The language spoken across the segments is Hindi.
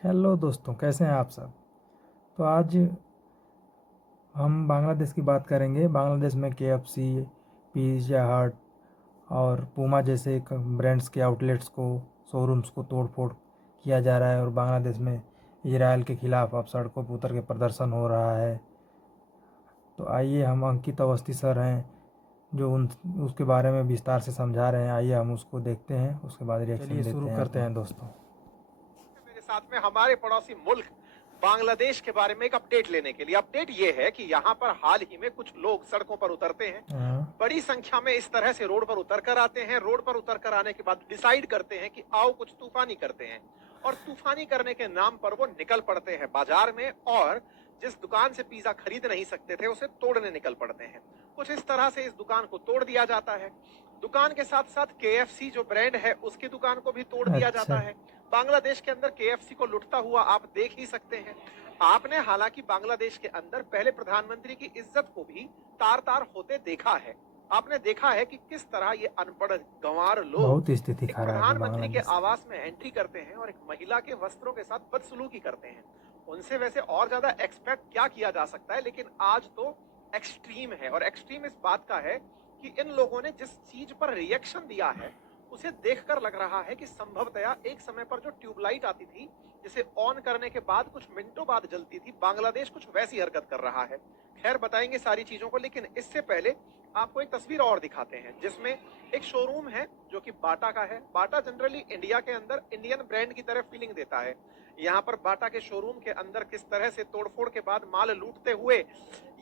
हेलो दोस्तों, कैसे हैं आप सब। तो आज हम बांग्लादेश की बात करेंगे। बांग्लादेश में केएफसी, पिज़्ज़ा हट और पूमा जैसे ब्रांड्स के आउटलेट्स को, शोरूम्स को तोड़ फोड़ किया जा रहा है और बांग्लादेश में इजराइल के खिलाफ अब सड़कों पर उतर के प्रदर्शन हो रहा है। तो आइए, हम अंकित अवस्थी सर हैं जो उन उसके बारे में विस्तार से समझा रहे हैं। आइए हम उसको देखते हैं, उसके बाद रिएक्शन देते हैं। शुरू करते हैं दोस्तों। मेरे साथ में हमारे पड़ोसी मुल्क बांग्लादेश के बारे में एक अपडेट लेने के लिए। अपडेट ये है कि यहाँ पर हाल ही में कुछ लोग सड़कों पर उतरते हैं, बड़ी संख्या में इस तरह से रोड पर उतर कर आते हैं। रोड पर उतर कर आने के बाद डिसाइड करते हैं कि आओ कुछ तूफानी करते हैं, और तूफानी करने के नाम पर वो निकल पड़ते हैं बाजार में, और जिस दुकान से पिज्जा खरीद नहीं सकते थे उसे तोड़ने निकल पड़ते हैं। कुछ इस तरह से इस दुकान को तोड़ दिया जाता है। दुकान के साथ साथ केएफसी जो ब्रांड है उसकी दुकान को भी तोड़ दिया जाता है। बांग्लादेश के अंदर केएफसी को लुटता हुआ आप देख ही सकते हैं। आपने हालांकि बांग्लादेश के अंदर पहले प्रधानमंत्री की इज्जत को भी तार तार होते देखा है। आपने देखा है कि किस तरह ये अनपढ़ गंवार लोग बहुत स्थिति एक खराब है प्रधानमंत्री के बांग्लादेश की। आवास में एंट्री करते हैं और एक महिला के वस्त्रों के साथ बदसलूकी करते हैं। उनसे वैसे और ज्यादा एक्सपेक्ट क्या किया जा सकता है, लेकिन आज तो एक्सट्रीम है। और एक्सट्रीम इस बात का है कि इन लोगों ने जिस चीज पर रिएक्शन दिया है उसे देखकर लग रहा है कि संभवतया एक समय पर जो ट्यूबलाइट आती थी जिसे ऑन करने के बाद कुछ मिनटों बाद जलती थी, बांग्लादेश कुछ वैसी हरकत कर रहा है। खैर, बताएंगे सारी चीजों को, लेकिन इससे पहले आपको एक तस्वीर और दिखाते हैं जिसमें एक शोरूम है जो कि बाटा का है। बाटा जनरली इंडिया के अंदर इंडियन ब्रांड की तरह फीलिंग देता है। यहाँ पर बाटा के शोरूम के अंदर किस तरह से तोड़फोड़ के बाद माल लूटते हुए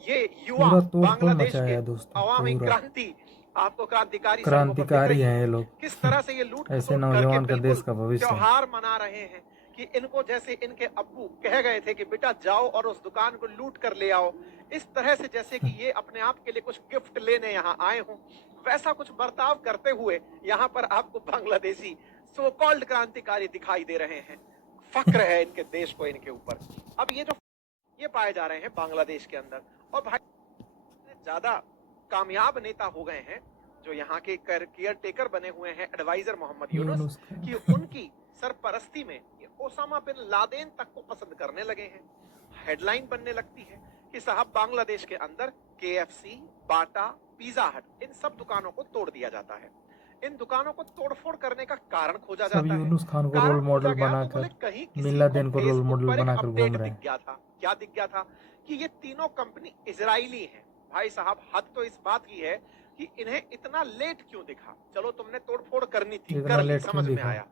ये युवा पूरा तोड़ फोड़ बांग्लादेश मचाया के है दोस्तों, अवामी पूरा क्रांति, आपको क्रांतिकारी सड़कों पर दिख क्रांतिकारी रही हैं है। ये लोग। किस तरह से ये लूट ऐसे खसोट करके नौजवान का देश बिल्कुल का भविष्य है। त्योहार मना रहे हैं कि इनको जैसे इनके अब्बू कह गए थे कि बेटा जाओ और उस दुकान को लूट कर ले आओ, इस तरह से जैसे कि ये अपने आप के लिए कुछ गिफ्ट लेने यहाँ आए हों, वैसा कुछ बर्ताव करते हुए यहाँ पर आपको बांग्लादेशी सो कॉल्ड क्रांतिकारी दिखाई दे रहे हैं। फक्र है इनके देश को इनके ऊपर। अब ये पाए जा रहे हैं बांग्लादेश के अंदर। और भाई ज्यादा कामयाब नेता हो गए हैं जो यहाँ के केयर टेकर बने हुए हैं, एडवाइजर मोहम्मद यूनुस, कि उनकी सरपरस्ती में ये ओसामा बिन लादेन तक को पसंद करने लगे हैं। हेडलाइन बनने लगती है कि साहब बांग्लादेश के अंदर केएफसी, बाटा, पिज्जा हट, इन सब दुकानों को तोड़ दिया जाता है। इन दुकानों को तोड़फोड़ करने का कारण खोजा सब जाता है। यूनुस खान को रोल कारण खोजा मॉडल गया तो बनाकर, बोले कहीं बिन किसी को लादेन को रोल फेसबुक मॉडल पर एक बनाकर घूम अपडेट रहे दिख हैं। गया था। क्या दिख गया था? कि ये तीनों कंपनी इजरायली हैं। भाई साहब, हद तो इस बात की है कि इन्हें इतना लेट क्यों दिखा। चलो तुमने तोड़फोड़ करनी थी, इतना कर ली, लेट क्यों समझ में दिखा? आया।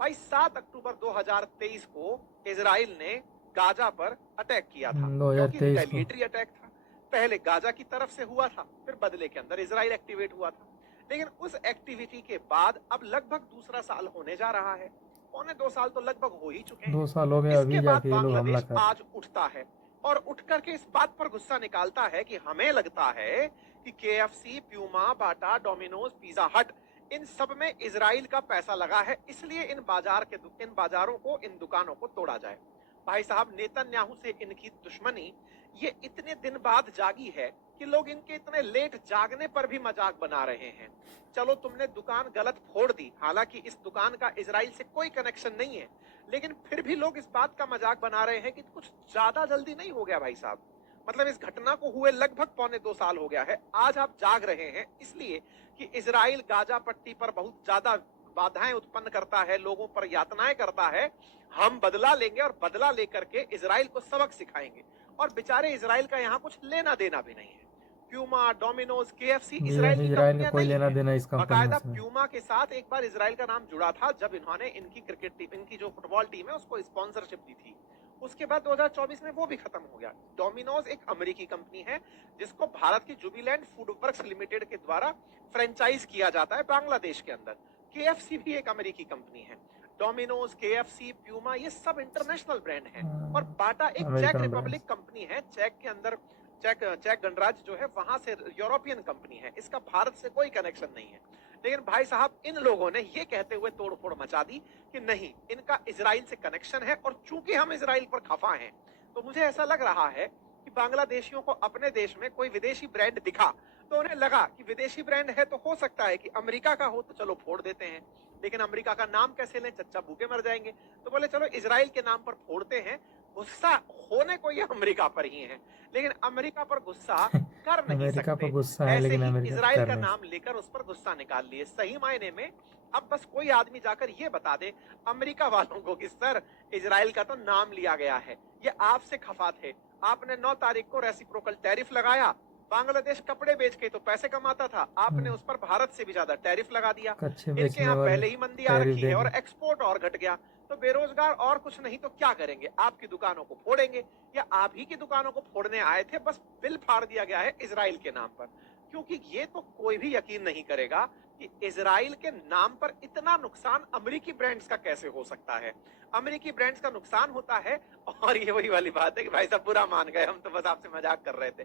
भाई 7 अक्टूबर 2023 को इजराइल ने गाजा पर अटैक किया था, जो कि 2023 को। रिटेलिएटरी अटैक था। पहले गाजा की तरफ से हुआ था, फिर बदले के अंदर इजराइल एक्टिवेट हुआ था। लेकिन उस एक्टिविटी के बाद अब लगभग दूसरा साल होने जा रहा है। 1.25 साल तो लगभग हो ही चुके 2 हैं। साल हो गए, इसके अभी बाद जाके ये लोग हमला बांग्लादेश कर रहे आज उठता है और उठ करके इस बात पर गुस्सा निकालता है कि हमें लगता है कि केएफसी, प्यूमा, बाटा, डोमिनोज, पिज्जा हट, इन सब में इजराइल का पैसा लगा है, इसलिए इन बाजारों को, इन दुकानों को तोड़ा जाए। भाई साहब, नेतन्याहू से इनकी दुश्मनी ये इतने दिन बाद जागी है कि लोग इनके इतने लेट जागने पर भी मजाक बना रहे हैं। चलो तुमने दुकान गलत फोड़ दी, हालांकि इस दुकान का इजराइल से कोई कनेक्शन नहीं है, लेकिन फिर भी लोग इस बात का मजाक बना रहे हैं कि कुछ ज्यादा जल्दी नहीं हो गया भाई साहब। मतलब इस घटना को हुए लगभग 1.25 साल हो गया है। आज आप जाग रहे हैं इसलिए कि इजराइल गाजा पट्टी पर बहुत ज्यादा बाधाएं उत्पन्न करता है, लोगों पर यातनाएं करता है। हम बदला लेंगे और बदला लेकर के इजराइल को सबक सिखाएंगे। और बेचारे इजराइल का यहाँ कुछ लेना देना भी नहीं है। प्यूमा, डोमिनोज, केएफसी इजराइल की इजराइल का कंपनियां कोई नहीं लेना है। देना इस कंपनियों बाकायदा से। प्यूमा के साथ एक बार इजराइल का नाम जुड़ा था जब इन्होंने इनकी क्रिकेट टीम, इनकी जो फुटबॉल टीम है उसको स्पॉन्सरशिप दी थी। उसके बाद 2024 में वो भी खत्म हो गया। डोमिनोज एक अमेरिकी कंपनी है जिसको भारत की जुबिलैंड फूड वर्क्स लिमिटेड के द्वारा फ्रेंचाइज किया जाता है बांग्लादेश के अंदर। केएफसी भी एक अमेरिकी कंपनी है। डोमिनोज, केएफसी, प्यूमा, ये सब इंटरनेशनल ब्रांड हैं। और बाटा एक चेक अमेरिकन रिपब्लिक कंपनी है। चेक के अंदर चेक गणराज्य जो है वहां से यूरोपियन कंपनी है, इसका भारत से कोई कनेक्शन नहीं है। लेकिन भाई साहब, इन लोगों ने ये कहते हुए तोड़फोड़ मचा दी कि नहीं, इनका इजराइल से कनेक्शन है, और चूंकि हम इजराइल पर खफा हैं तो मुझे ऐसा लग रहा है कि बांग्लादेशियों को अपने देश में कोई विदेशी ब्रांड दिखा तो उन्हें लगा कि विदेशी ब्रांड है तो हो सकता है कि अमेरिका का हो तो चलो फोड़ देते हैं। लेकिन अमेरिका का नाम कैसे लें, चच्चा भूखे मर जाएंगे। तो बोले चलो इजराइल के नाम पर फोड़ते हैं। गुस्सा होने को ये अमेरिका पर ही है, लेकिन अमेरिका पर गुस्सा कर नहीं अमेरिका पर सकते। गुस्सा है ऐसे लेकिन ही अमेरिका इजराइल कर का नहीं नाम लेकर उस पर गुस्सा निकाल लिए। सही मायने में अब बस कोई आदमी जाकर ये बता दे अमेरिका वालों को कि सर इजराइल का तो नाम लिया गया है, ये आपसे खफा थे, आपने 9 तारीख को रेसिप्रोकल टैरिफ लगाया। बांग्लादेश कपड़े बेच के तो पैसे कमाता था, आपने उस पर भारत से भी ज्यादा टैरिफ लगा दिया। कच्छे इनके बेचने यहाँ वाले पहले ही मंदी आ टैरिफ रखी है और देंगे। एक्सपोर्ट और घट गया, तो बेरोजगार और कुछ नहीं तो क्या करेंगे, आपकी दुकानों को फोड़ेंगे। या आप ही की दुकानों को फोड़ने आए थे, बस बिल फाड़ दिया गया है इजराइल के नाम पर। क्योंकि ये तो कोई भी यकीन नहीं करेगा कि इजराइल के नाम पर इतना नुकसान अमेरिकी ब्रांड्स का कैसे हो सकता है। अमेरिकी ब्रांड्स का नुकसान होता है। और ये वही वाली बात है कि भाई साहब बुरा मान गए, हम तो बस आपसे मजाक कर रहे थे।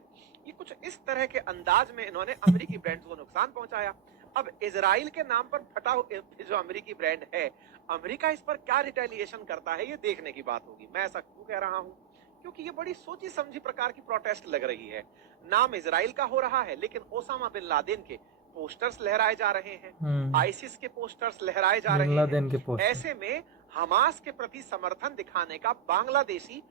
ये कुछ इस तरह के अंदाज में इन्होंने अमेरिकी ब्रांड्स को नुकसान पहुंचाया। अब इजराइल के नाम पर फटा जो अमेरिकी ब्रांड है, अमेरिका इस पर क्या रिटेलिएशन करता है, ये देखने की बात होगी। मैं ऐसा क्यों कह रहा हूँ, क्योंकि ये बड़ी सोची समझी प्रकार की प्रोटेस्ट लग रही है। नाम इजराइल का हो रहा है, लेकिन ओसामा बिन लादेन के पोस्टर्स लहराए जा रहे हैं, आईसिस के पोस्टर्स लहराए जा बिन रहे लादेन के हैं। पोस्टर। ऐसे में हमास के प्रति समर्थन दिखाने का बांग्लादेशी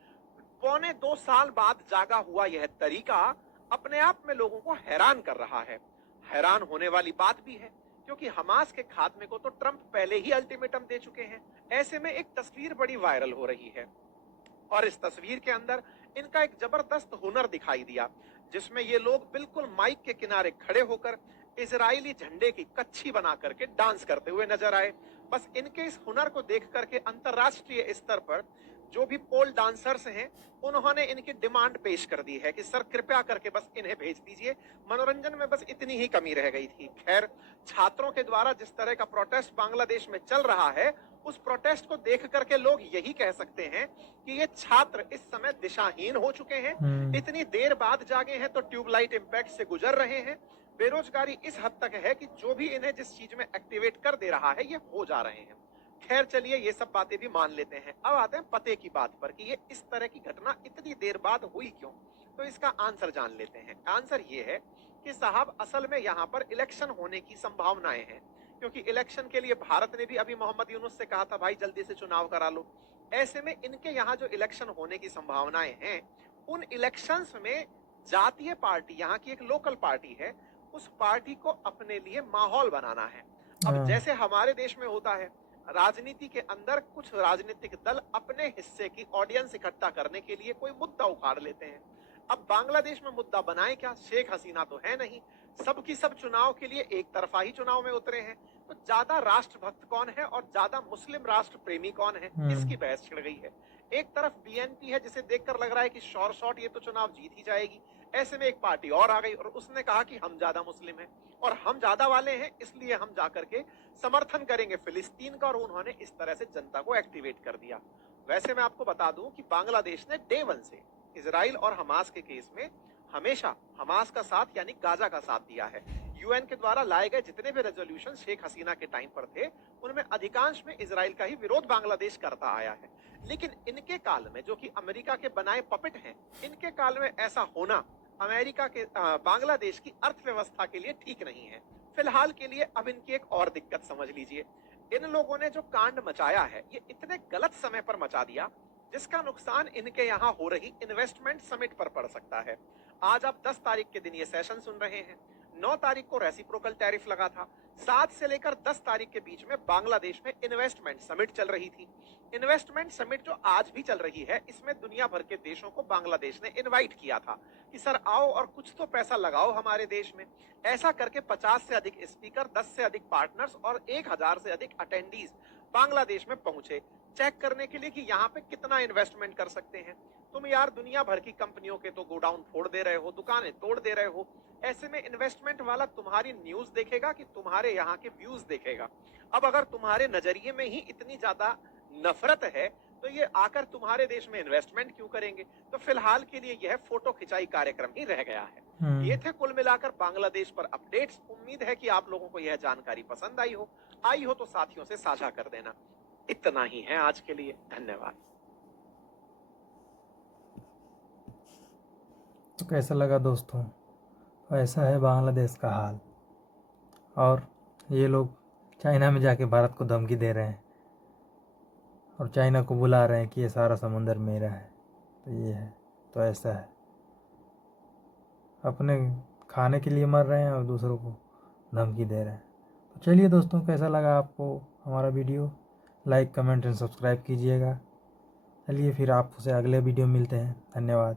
1.25 साल बाद जागा हुआ यह तरीका अपने आप में लोगों को हैरान कर रहा है। हैरान होने वाली बात भी है, क्योंकि हमास के खात्मे को तो ट्रंप पहले ही अल्टीमेटम दे चुके हैं। ऐसे में एक तस्वीर बड़ी वायरल हो रही है, और इस तस्वीर के अंदर इनका एक जबरदस्त हुनर दिखाई दिया, जिसमें ये लोग बिल्कुल माइक के किनारे खड़े होकर इजरायली झंडे की कच्छी बना करके डांस करते हुए नजर आए। बस इनके इस हुनर को देख करके अंतरराष्ट्रीय स्तर पर जो भी पोल डांसर्स हैं, उन्होंने इनकी डिमांड पेश कर दी है कि सर कृपया करके बस इन्हें भेज दीजिए। मनोरंजन में बस इतनी ही कमी रह गई थी। खैर, छात्रों के द्वारा जिस तरह का प्रोटेस्ट बांग्लादेश में चल रहा है, उस प्रोटेस्ट को देख करके लोग यही कह सकते हैं कि ये छात्र इस समय दिशाहीन हो चुके हैं। इतनी देर बाद जागे हैं तो ट्यूबलाइट इंपैक्ट से गुजर रहे हैं। बेरोजगारी इस हद तक है कि जो भी इन्हें जिस चीज में एक्टिवेट कर दे रहा है, ये हो जा रहे हैं। खैर चलिए, ये सब बातें भी मान लेते हैं। अब आते हैं पते की बात पर कि ये इस तरह की घटना इतनी देर बाद हुई क्यों। तो इसका आंसर जान लेते हैं। आंसर ये है कि साहब असल में यहाँ पर इलेक्शन होने की संभावनाएं हैं, क्योंकि इलेक्शन के लिए भारत ने भी अभी मोहम्मद यूनुस से कहा था भाई जल्दी से चुनाव करा लो। ऐसे में इनके यहाँ जो इलेक्शन होने की संभावनाएं हैं, उन इलेक्शंस में जातीय पार्टी, यहाँ की एक लोकल पार्टी है, उस पार्टी को अपने लिए माहौल बनाना है। अब जैसे हमारे देश में होता है, राजनीति के अंदर कुछ राजनीतिक दल अपने हिस्से की ऑडियंस इकट्ठा करने के लिए कोई मुद्दा उखाड़ लेते हैं। अब बांग्लादेश में मुद्दा बनाए क्या, शेख हसीना तो है नहीं, सबकी सब चुनाव के लिए एक तरफा ही चुनाव में उतरे हैं। तो ज्यादा राष्ट्रभक्त कौन है और ज्यादा मुस्लिम राष्ट्र प्रेमी कौन है, इसकी बहस छिड़ गई है। एक तरफ बीएनपी है, जिसे देखकर लग रहा है कि शॉर्ट शॉट ये तो चुनाव जीत ही जाएगी। ऐसे में एक पार्टी और आ गई और उसने कहा कि हम ज्यादा मुस्लिम हैं और हम ज्यादा वाले हैं, इसलिए हम जाकर के समर्थन करेंगे फिलिस्तीन का, और उन्होंने इस तरह से जनता को एक्टिवेट कर दिया। वैसे मैं आपको बता दूं कि बांग्लादेश ने डे 1 से इजराइल और हमास के केस में हमेशा हमास का साथ यानी गाजा का साथ दिया है। यूएन के द्वारा लाए गए जितने भी रेजोल्यूशन शेख हसीना के टाइम पर थे, उनमें अधिकांश में इजराइल का ही विरोध बांग्लादेश करता आया है। लेकिन इनके काल में, जो कि अमेरिका के बनाए पपेट हैं, इनके काल में ऐसा होना अमेरिका के बांग्लादेश की अर्थव्यवस्था के लिए ठीक नहीं है। फिलहाल के लिए अब इनकी एक और दिक्कत समझ लीजिए। इन लोगों ने जो कांड मचाया है, ये इतने गलत समय पर मचा दिया, जिसका नुकसान इनके यहाँ हो रही इन्वेस्टमेंट समिट पर पड़ सकता है। आज आप 10 तारीख के दिन ये सेशन सुन रहे हैं, 9 तारीख को रेसिप्रोकल टैरिफ लगा था, 7 से लेकर 10 तारीख के बीच में बांग्लादेश में इन्वेस्टमेंट समिट चल रही थी। इन्वेस्टमेंट समिट जो आज भी चल रही है, इसमें दुनिया भर के देशों को बांग्लादेश ने इनवाइट किया था कि सर आओ और कुछ तो पैसा लगाओ हमारे देश में। ऐसा करके 50 से अधिक स्पीकर, 10 से अधिक पार्टनर्स और 1000 से अधिक अटेंडीज बांग्लादेश में पहुंचे, चेक करने के लिए कि यहाँ पे कितना इन्वेस्टमेंट कर सकते हैं। तुम यार दुनिया भर की कंपनियों के तो गोडाउन फोड़ दे रहे हो, दुकानें तोड़ दे रहे हो। ऐसे में इन्वेस्टमेंट वाला तुम्हारी न्यूज देखेगा कि तुम्हारे यहाँ के व्यूज देखेगा। अब अगर तुम्हारे नजरिए में ही इतनी ज्यादा नफरत है, तो ये आकर तुम्हारे देश में इन्वेस्टमेंट क्यों करेंगे। तो फिलहाल के लिए यह फोटो खिंचाई कार्यक्रम ही रह गया है। ये थे कुल मिलाकर बांग्लादेश पर अपडेट्स। उम्मीद है कि आप लोगों को यह जानकारी पसंद आई हो तो साथियों से साझा कर देना। इतना ही है आज के लिए, धन्यवाद। तो कैसा लगा दोस्तों, तो ऐसा है बांग्लादेश का हाल। और ये लोग चाइना में जाके भारत को धमकी दे रहे हैं और चाइना को बुला रहे हैं कि ये सारा समुंदर मेरा है। तो ये है, तो ऐसा है, अपने खाने के लिए मर रहे हैं और दूसरों को धमकी दे रहे हैं। तो चलिए दोस्तों, कैसा लगा आपको हमारा video? Like, comment and subscribe कीजिएगा। चलिए फिर आपसे अगले वीडियो मिलते हैं। धन्यवाद।